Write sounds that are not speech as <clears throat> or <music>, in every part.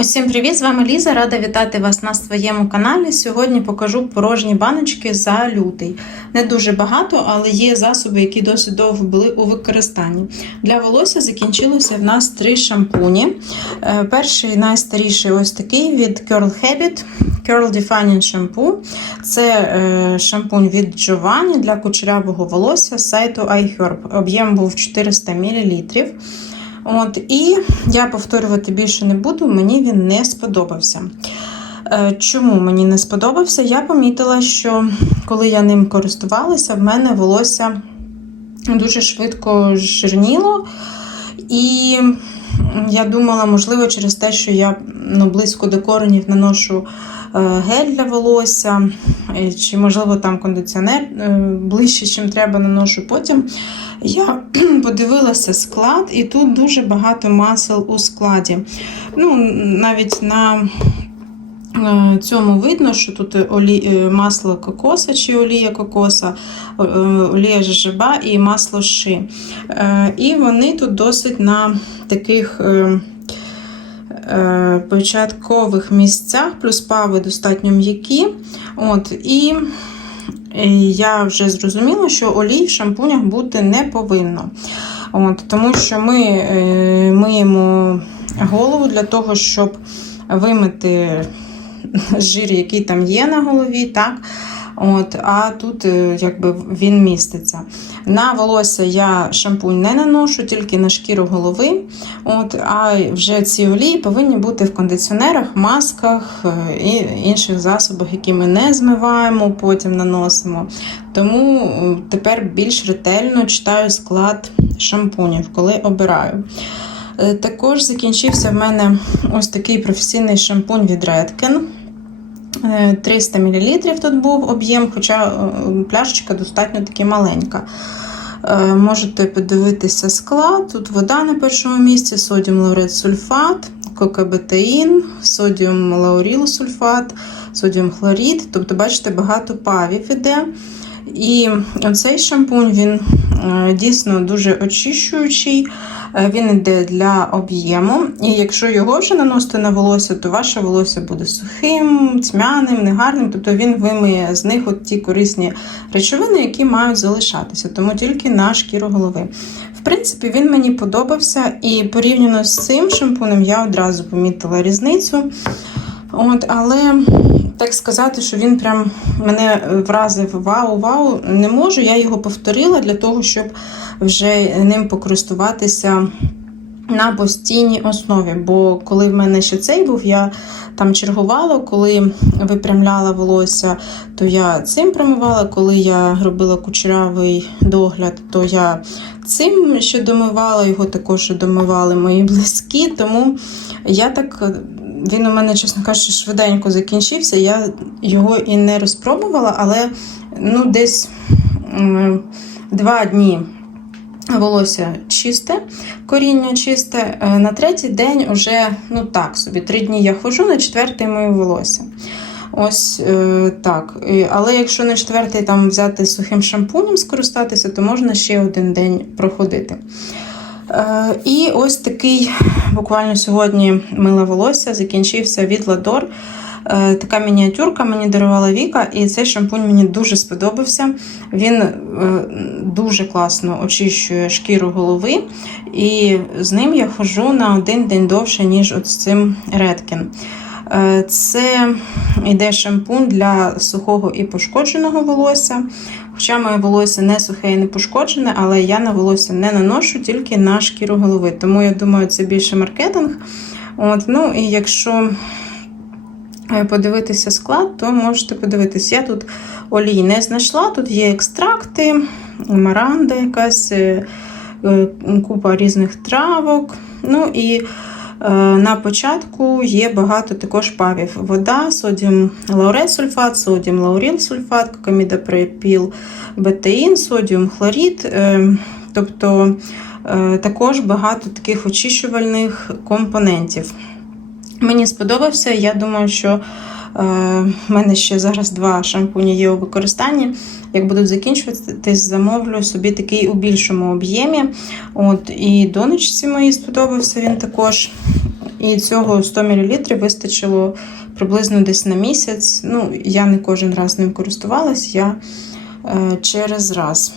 Усім привіт! З вами Ліза. Рада вітати вас на своєму каналі. Сьогодні покажу порожні баночки за лютий. Не дуже багато, але є засоби, які досить довго були у використанні. Для волосся закінчилося в нас три шампуні. Е, Перший найстаріший ось такий від Curl Habit. Curl Defining Shampoo. Це е, шампунь від Giovanni для кучерявого волосся з сайту iHerb. Об'єм був 400 мл. От, І я повторювати більше не буду, мені він не сподобався. Е, Чому мені не сподобався? Я помітила, що коли я ним користувалася, в мене волосся дуже швидко жирніло. І я думала, можливо, через те, що я ну, близько до коренів наношу е, гель для волосся, е, чи, можливо, там кондиціонер е, ближче, чим треба, наношу потім. Я <clears throat> подивилася склад, і тут дуже багато масел у складі. Ну, навіть на цьому видно, що тут олі... е, масло кокоса чи олія кокоса, е, олія жожоба і масло ши. Е, І вони тут досить на таких е, е, початкових місцях, плюс пави достатньо м'які. От, і е, я вже зрозуміла, що олій в шампунях бути не повинно. От, тому що ми е, миємо голову для того, щоб вимити жир, який там є на голові, так? От, а тут е, якби він міститься. На волосся я шампунь не наношу, тільки на шкіру голови. От, а вже ці олії повинні бути в кондиціонерах, масках е, і інших засобах, які ми не змиваємо, потім наносимо. Тому е, тепер більш ретельно читаю склад шампунів, коли обираю. Е, Також закінчився в мене ось такий професійний шампунь від Redken. Е, 300 мл тут був об'єм, хоча е, пляшечка достатньо таки маленька. Е, Можете подивитися склад. Тут вода на першому місці, содіум лаурет сульфат, кокабетеїн, содіум лауріл сульфат, содіум хлорід. Тобто, бачите, багато павів іде. І оцей шампунь він е, дійсно дуже очищуючий. Е, Він йде для об'єму. І якщо його вже наносити на волосся, то ваше волосся буде сухим, тьмяним, негарним. Тобто він вимиє з них от ті корисні речовини, які мають залишатися, тому тільки на шкіру голови. В принципі, він мені подобався, і порівняно з цим шампунем я одразу помітила різницю. От, але так сказати, що він прям мене вразив вау-вау, не можу. Я його повторила для того, щоб вже ним покористуватися на постійній основі. Бо коли в мене ще цей був, я там чергувала, коли випрямляла волосся, то я цим промивала. Коли я робила кучерявий догляд, то я цим ще домивала, його також домивали мої близькі. Тому я так. Він у мене, чесно кажучи, швиденько закінчився. Я його і не розпробувала, але ну, десь два дні волосся чисте, коріння чисте. Е, На третій день уже ну так собі. Три дні я ходжу, на четвертий мою волосся. Ось е, так. Але якщо на четвертий там взяти сухим шампунем скористатися, то можна ще один день проходити. Е, І ось такий буквально сьогодні мила волосся закінчився від Ладор. Е, Така мініатюрка мені дарувала Віка, і цей шампунь мені дуже сподобався. Він е, дуже класно очищує шкіру голови, і з ним я хожу на один день довше, ніж от з цим Redken. Е, Це йде шампунь для сухого і пошкодженого волосся. Хоча моє волосся не сухе і не пошкоджене, але я на волосся не наношу тільки на шкіру голови. Тому я думаю, це більше маркетинг. От, ну і якщо е, подивитися склад, то можете подивитися. Я тут олій не знайшла, тут є екстракти, маранда якась, е, купа різних травок. Ну і На початку є багато також павів. Вода, содіум лаурет сульфат, содіум лауріл сульфат, кокамідопрепіл, бетеїн, содіум хлорід. Е, Тобто е, також багато таких очищувальних компонентів. Мені сподобався, я думаю, що е, в мене ще зараз два шампуні є у використанні. Як будуть закінчуватись, замовлю собі такий у більшому об'ємі. От, І донечці моїй сподобався він також. І цього 100 мл вистачило приблизно десь на місяць. Ну, я не кожен раз ним користувалась, я е, через раз.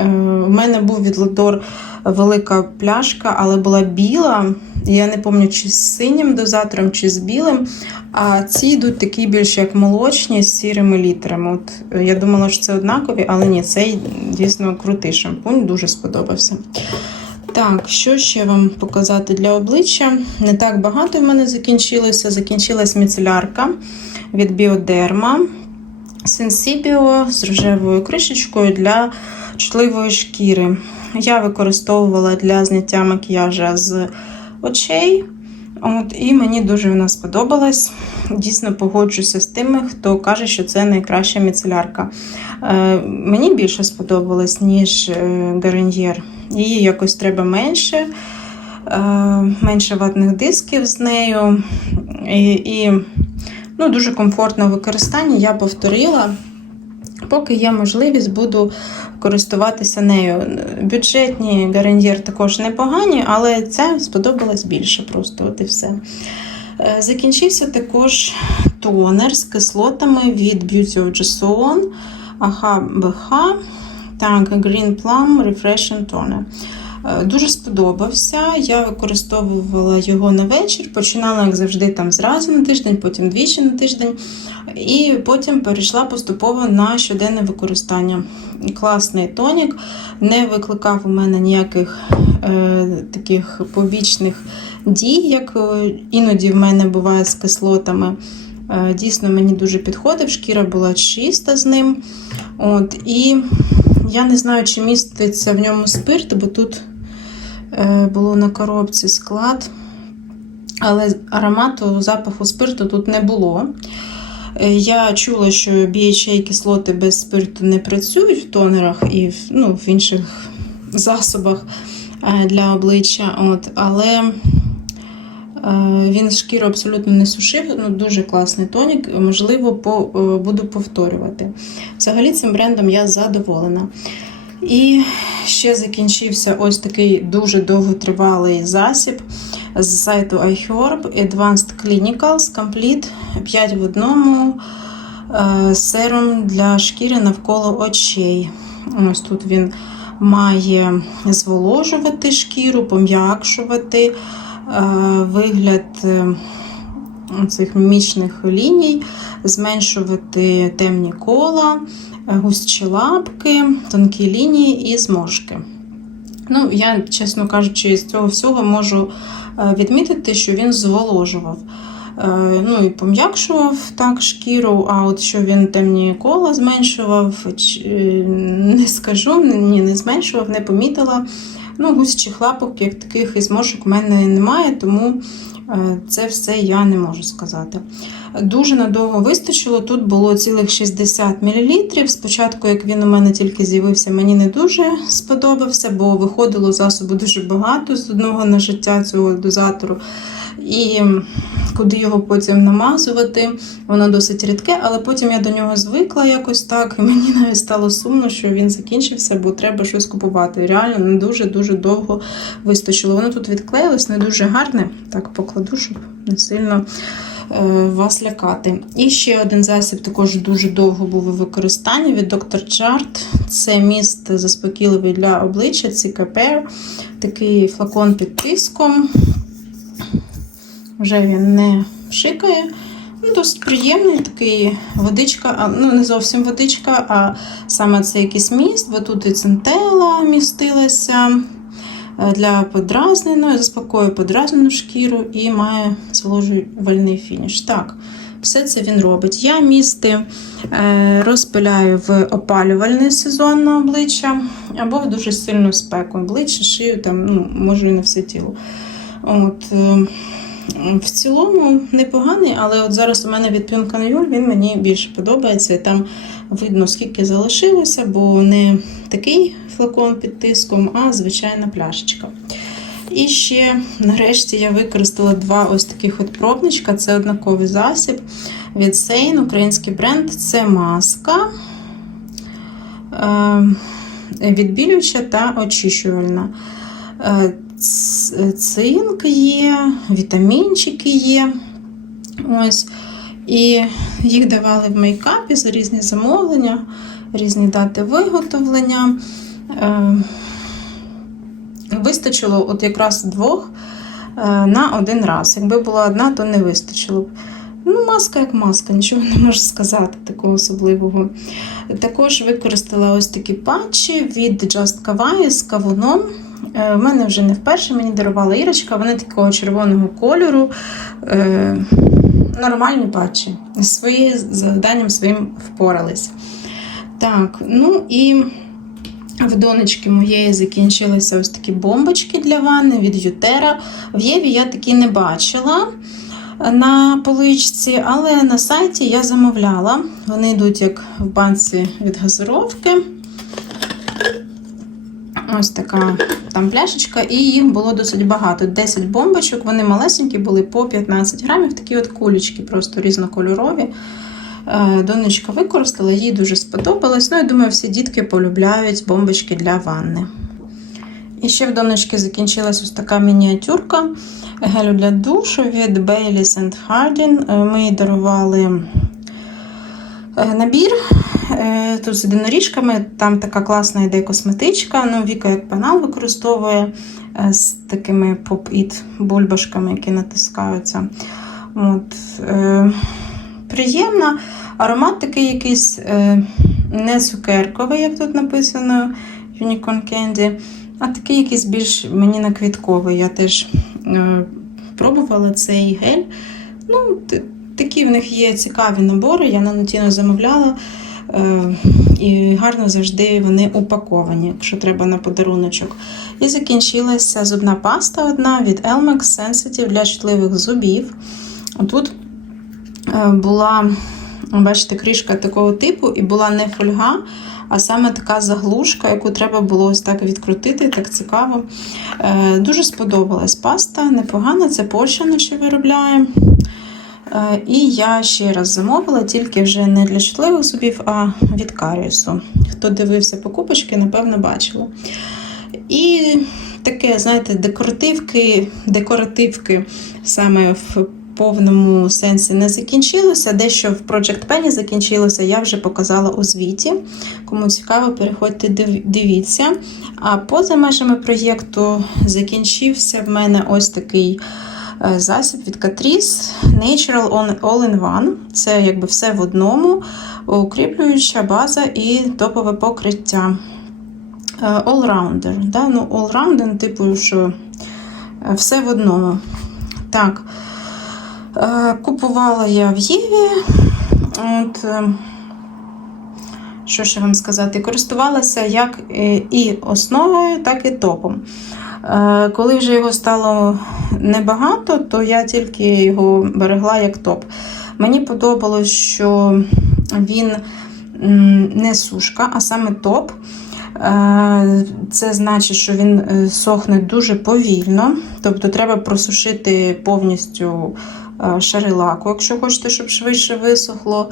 Е, У мене був від Ладор велика пляшка, але була біла. Я не пам'ятаю, чи з синім дозатором, чи з білим. А ці йдуть такі більш як молочні з сірими літерами. От е, я думала, що це однакові, але ні, цей дійсно крутий шампунь, дуже сподобався. Так, що ще вам показати для обличчя? Не так багато в мене закінчилося. Закінчилась міцелярка від Біодерма. Сенсібіо з рожевою кришечкою для чутливої шкіри. Я використовувала для зняття макіяжа з очей. От, І мені дуже вона сподобалась. Дійсно погоджуся з тими, хто каже, що це найкраща міцелярка. Е, мені більше сподобалось, ніж е, Гарньєр. Її якось треба менше, е, менше ватних дисків з нею. І, і ну, дуже комфортно в використанні. Я повторила. Поки є можливість, буду користуватися нею. Бюджетні гарантір також непогані, але це сподобалось більше просто от і все. Е, Закінчився також тонер з кислотами від Beauty of Jason AHA-BH. Так, Green Plum Refreshing Toner. Е, Дуже сподобався. Я використовувала його на вечір. Починала, як завжди, там зразу на тиждень, потім двічі на тиждень. І потім перейшла поступово на щоденне використання. Класний тонік, не викликав у мене ніяких е, таких побічних дій, як е, іноді в мене буває з кислотами. Е, дійсно, мені дуже підходив, шкіра була чиста з ним. От, І я не знаю, чи міститься в ньому спирт, бо тут було на коробці склад, але аромату, запаху спирту тут не було. Е, Я чула, що BHA кислоти без спирту не працюють в тонерах і в, ну, в інших засобах е, для обличчя. От, але е, він шкіру абсолютно не сушив. Ну, дуже класний тонік. Можливо, по, е, буду повторювати. Взагалі, цим брендом я задоволена. І ще закінчився ось такий дуже довготривалий засіб з сайту iHerb Advanced Clinicals Complete 5 в одному е, серум для шкіри навколо очей. Ось тут він має зволожувати шкіру, пом'якшувати е, вигляд е, цих мімічних ліній, зменшувати темні кола, е, густші лапки, тонкі лінії і зморшки. Ну, я, чесно кажучи, з цього всього можу е, відмітити, що він зволожував. Е, Ну і пом'якшував так шкіру, а от що він темні кола зменшував, не скажу, ні, не зменшував, не помітила. Ну, густчих лапок, як таких із зморшок, у мене немає, тому це все я не можу сказати. Дуже надовго вистачило. Тут було цілих 60 мл. Спочатку, як він у мене тільки з'явився, мені не дуже сподобався, бо виходило засобу дуже багато з одного на життя цього дозатору. І куди його потім намазувати, воно досить рідке, але потім я до нього звикла якось так, і мені <laughs> навіть стало сумно, що він закінчився, бо треба щось купувати. Реально не дуже-дуже довго вистачило. Воно тут відклеїлось, не дуже гарне. Так покладу, щоб не сильно е, вас лякати. І ще один засіб також дуже довго був у використанні від Dr. Chart. Це міст заспокійливий для обличчя, Цікапер. Такий флакон під тиском. Вже він не шикає. Ну, Досить приємний такий водичка, ну не зовсім водичка, а саме це якийсь міст, бо тут і центела містилася е, для подразненої, заспокоює подразнену шкіру і має зволожувальний фініш. Так, все це він робить. Я місти е, розпиляю в опалювальний сезон на обличчя або в дуже сильну спеку обличчя, шию, там, ну, може і на все тіло. От, е, в цілому непоганий, але от зараз у мене від Пюнкан він мені більше подобається. І там видно, скільки залишилося, бо не такий флакон під тиском, а звичайна пляшечка. І ще, нарешті, я використала два ось таких от пробничка. Це однаковий засіб від Сейн, український бренд. Це маска е, відбілююча та очищувальна. Цинк є, вітамінчики є. Ось. І їх давали в мейкапі за різні замовлення, різні дати виготовлення. Е, Вистачило от якраз двох е, на один раз. Якби була одна, то не вистачило б. Ну, маска як маска, нічого не можу сказати такого особливого. Також використала ось такі патчі від Just Kawaii з кавуном. Е, В мене вже не вперше мені дарувала Ірочка, вони такого червоного кольору. Е, Нормальні патчі. Свої завданням своїм впорались. Так, ну і в донечки моєї закінчилися ось такі бомбочки для ванни від Ютера. В Єві я такі не бачила на поличці, але на сайті я замовляла. Вони йдуть як в банці від газировки. Ось така там пляшечка, і їх було досить багато. 10 бомбочок, вони малесенькі, були по 15 грамів, такі от кулечки, просто різнокольорові. Е, Донечка використала, їй дуже сподобалось. Ну, я думаю, всі дітки полюбляють бомбочки для ванни. І ще в донечки закінчилась ось така мініатюрка гелю для душу від Baileys Hardin. Е, Ми їй дарували е, набір. Е, Тут з єдиноріжками, там така класна йде косметичка. Ну, Віка як пенал використовує е, з такими поп-іт бульбашками, які натискаються. От, е, приємна. Аромат такий якийсь е, не цукерковий, як тут написано Unicorn Candy, а такий якийсь більш мені на квітковий. Я теж е, пробувала цей гель. Ну, такі в них є цікаві набори, я на Notino замовляла. Е, і гарно завжди вони упаковані, якщо треба на подаруночок. І закінчилася зубна паста одна від Elmex Sensitive для чутливих зубів. Тут е, була, бачите, кришка такого типу, і була не фольга, а саме така заглушка, яку треба було ось так відкрутити, так цікаво. Е, Дуже сподобалась паста, непогана, це Польща наче виробляє. Е, І я ще раз замовила, тільки вже не для чутливих зубів, а від каріусу. Хто дивився покупочки, напевно, бачила. І таке, знаєте, декоративки, декоративки саме в повному сенсі не закінчилося. Дещо в Project Penny закінчилося, я вже показала у звіті. Кому цікаво, переходьте, дивіться. А поза межами проєкту закінчився в мене ось такий засіб від Catrice Natural All-in-One. Це якби все в одному, укріплююча база і топове покриття. Е, All-rounder. Да? Ну, all-round, типу, що е, все в одному. Так. Е, Купувала я в Єві. От, е, що ще вам сказати? Користувалася як е, і основою, так і топом. Е, Коли вже його стало небагато, то я тільки його берегла як топ. Мені подобалось, що він не сушка, а саме топ. Е, Це значить, що він е, сохне дуже повільно, тобто треба просушити повністю е, шари лаку, якщо хочете, щоб швидше висохло.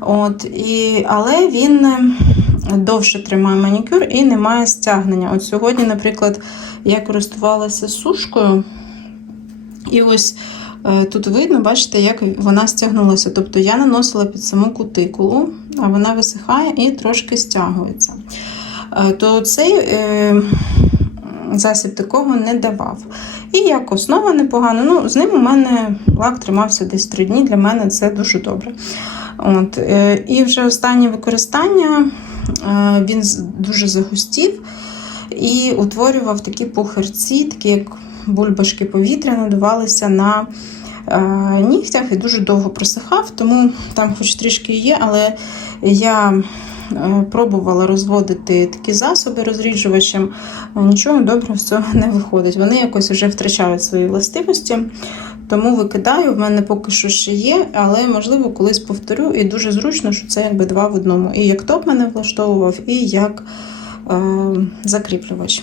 От, і, але він довше тримає манікюр і не має стягнення. От сьогодні, наприклад, я користувалася сушкою, і ось е, тут видно, бачите, як вона стягнулася. Тобто я наносила під саму кутикулу, а вона висихає і трошки стягується. Е, То цей е, засіб такого не давав. І як основа непогана. Ну, з ним у мене лак тримався десь 3 дні. Для мене це дуже добре. От, і вже останнє використання він дуже загустів і утворював такі пухарці, такі як бульбашки повітря, надувалися на е, нігтях і дуже довго просихав, тому там хоч трішки є, але я е, пробувала розводити такі засоби розріджувачем, нічого доброго з цього не виходить. Вони якось вже втрачають свої властивості. Тому викидаю, в мене поки що ще є, але можливо колись повторю. І дуже зручно, що це якби два в одному. І як топ мене влаштовував, і як е, закріплювач.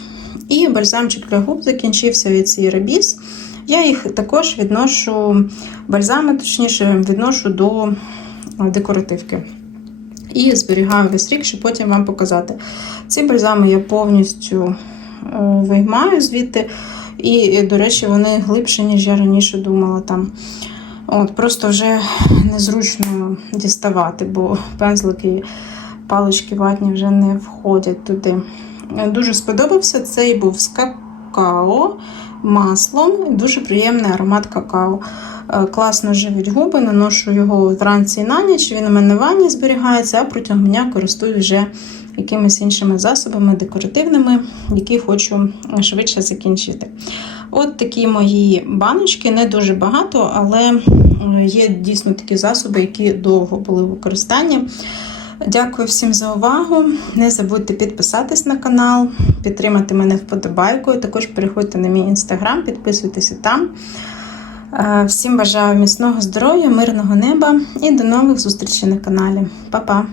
І бальзамчик для губ закінчився від Сірабіс. Я їх також відношу, бальзами, точніше, відношу до е, декоративки. І зберігаю весь рік, щоб потім вам показати. Ці бальзами я повністю е, виймаю звідти І, до речі, вони глибше, ніж я раніше думала там. От, Просто вже незручно діставати, бо пензлики, палички ватні вже не входять туди. Дуже сподобався цей був з какао, маслом, дуже приємний аромат какао. Е, Класно живить губи, наношу його вранці і на ніч. Він у мене в ванні зберігається, а протягом дня користуюсь вже якимись іншими засобами декоративними, які хочу швидше закінчити. От такі мої баночки, не дуже багато, але є дійсно такі засоби, які довго були в використанні. Дякую всім за увагу. Не забудьте підписатись на канал, підтримати мене вподобайкою. Також переходьте на мій інстаграм, підписуйтеся там. Е, Всім бажаю міцного здоров'я, мирного неба і до нових зустрічей на каналі. Па-па!